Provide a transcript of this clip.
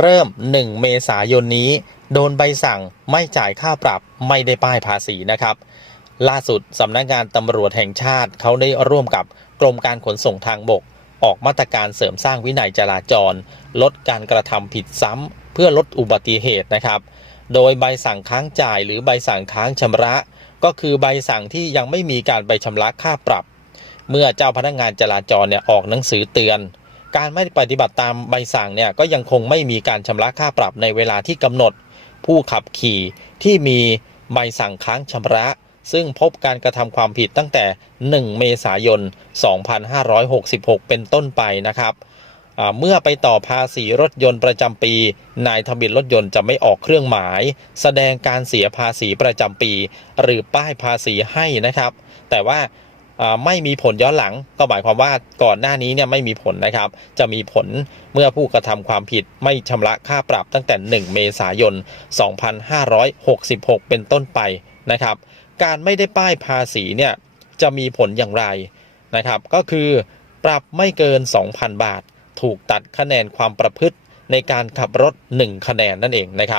เริ่ม 1 เมษายนนี้ โดนใบสั่งไม่จ่ายค่าปรับไม่ได้ป้ายภาษีนะครับ ล่าสุดสำนักงานตำรวจแห่งชาติเขาได้ร่วมกับกรมการขนส่งทางบก ออกมาตรการเสริมสร้างวินัยจราจร ลดการกระทำผิดซ้ำเพื่อลดอุบัติเหตุนะครับ โดยใบสั่งค้างจ่ายหรือใบสั่งค้างชำระ ก็คือใบสั่งที่ยังไม่มีการไปชำระค่าปรับ เมื่อเจ้าพนักงานจราจรเนี่ยออกหนังสือเตือน การไม่ปฏิบัติตามใบสั่งเนี่ยก็ยังคงไม่มีการชำระค่าปรับในเวลาที่กำหนด ผู้ขับขี่ที่มีใบสั่งค้างชำระ ซึ่งพบการกระทำความผิดตั้งแต่ 1 เมษายน 2566 เป็นต้นไปนะครับเมื่อไปต่อภาษีรถยนต์ประจำปี นายทะเบียนรถยนต์จะไม่ออกเครื่องหมาย แสดงการเสียภาษีประจำปี หรือป้ายภาษีให้นะครับ แต่ว่า ไม่มีผลย้อนหลัง ก็หมายความว่าก่อนหน้านี้เนี่ยไม่มีผลนะครับ จะมีผลเมื่อผู้กระทำความผิดไม่ชำระค่าปรับตั้งแต่ 1 เมษายน 2566 เป็นต้นไปนะครับ การไม่ได้ป้ายภาษีเนี่ยจะมีผลอย่างไรนะครับ ก็คือปรับไม่เกิน 2,000 บาท ถูกตัดคะแนนความประพฤติในการขับรถ 1 คะแนนนั่นเองนะครับ